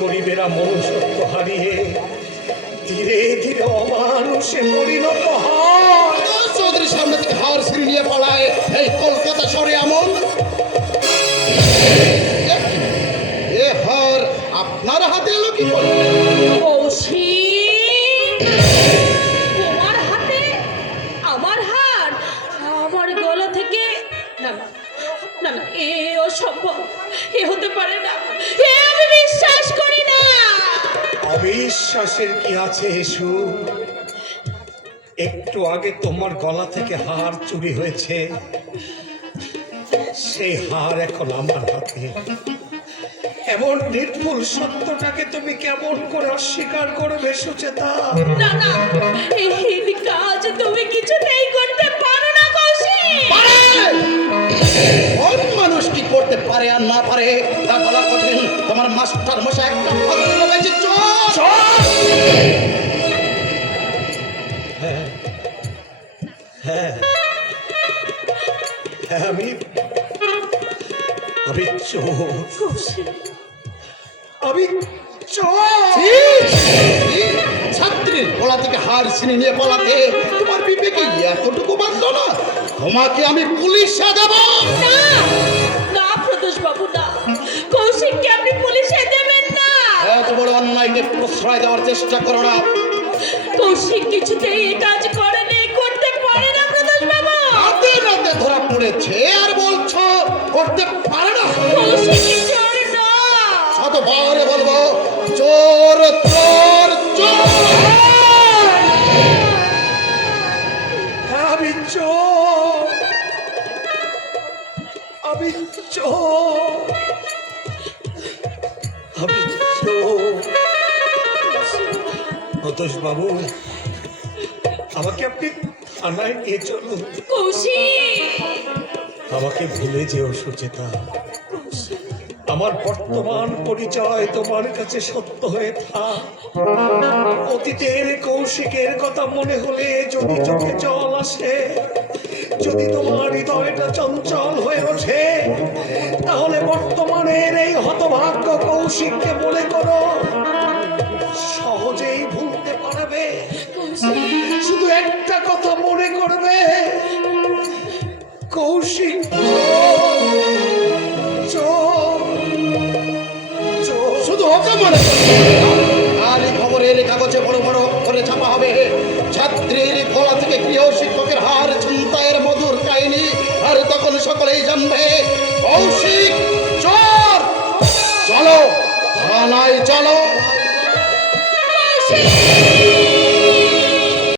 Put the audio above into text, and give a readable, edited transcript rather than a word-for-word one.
গরিবেরা মনুষ্যত্ব হারিয়ে ধীরে ধীরে অমানুষে পরিণত হয়। চৌধুরীর সামনে থেকে হার ছিঁড়ে নিয়ে পালায় এই কলকাতা শহরে এমন। এ হার আপনার হাতে এলো কি করে? তোমার হাতে আমার হার আমার গলা থেকে? না না না, এ অসম্ভব, এ হতে পারে না, এ আমি বিশ্বাস করি না। অবিশ্বাসের কি আছে এসু? একটু আগে তোমার গলা থেকে হার চুরি হয়েছে, সেই হার এখন আমার হাতে। এমন নির্ভুল সত্যটাকে তুমি কেমন করে অস্বীকার করবে সুচেতা? না না, এই কাজ তুমি কিছুতেই করতে পারো না কৌশিক। কোন মানুষ কি করতে পারে আর না পারে তা বলা কঠিন। তোমার মাস্টার মশাই একটা ভদ্রবাজি চোর। হ্যাঁ হ্যাঁ হ্যাঁ, আমি চোর, আমি চোর। ছাত্রীর গলা থেকে হার ছিনে নিয়ে পালাতে তোমার বিবেকে এতটুকু বাঁধলো না? তোমাকে আমি পুলিশে দেব। না না প্রদোষ বাবু, না, কৌশিককে আপনি পুলিশে দেবেন না। এত বড় অন্যায়কে প্রশ্রয় দেওয়ার চেষ্টা করো না। কৌশিক কিছুতেই এই কাজ করেনি, করতে পারে না প্রদোষ বাবু। রাতে রাতে ধরা পড়েছে আর বলছো করতে পারে না? কৌশিক চোর না। শতবারে বলবো চোর চোর চোর। আমি চোর, আমি চোর, আমি চোর। প্রতোষ বাবু, আমাকে আপনি থানায় নিয়ে চলুন। কৌশিক, আমাকে ভুলে যেও সুচেতা। আমার বর্তমান পরিচয় তোমার কাছে সত্য হয়ে থাক। অতীতের কৌশিকের কথা মনে হলে যদি চোখে জল আসে, যদি তোমার হৃদয়টা চঞ্চল হয়ে ওঠে, তাহলে বর্তমানের এই হতভাগ্য কৌশিককে মনে করো, সহজেই ভুলতে পারবে। শুধু একটা কথা মনে করবে, কৌশিক শুধু ওকে মনে করো। আর এই খবরের কাগজে বড় বড় অক্ষরে ছাপা হবে, ছাত্রীর গলা থেকে গৃহ শিক্ষকের হার ছিনতাইয়ের মধুর কাহিনী। আর তখন সকলেই জানবে কৌশিক চোর। চলো থানায় চলো।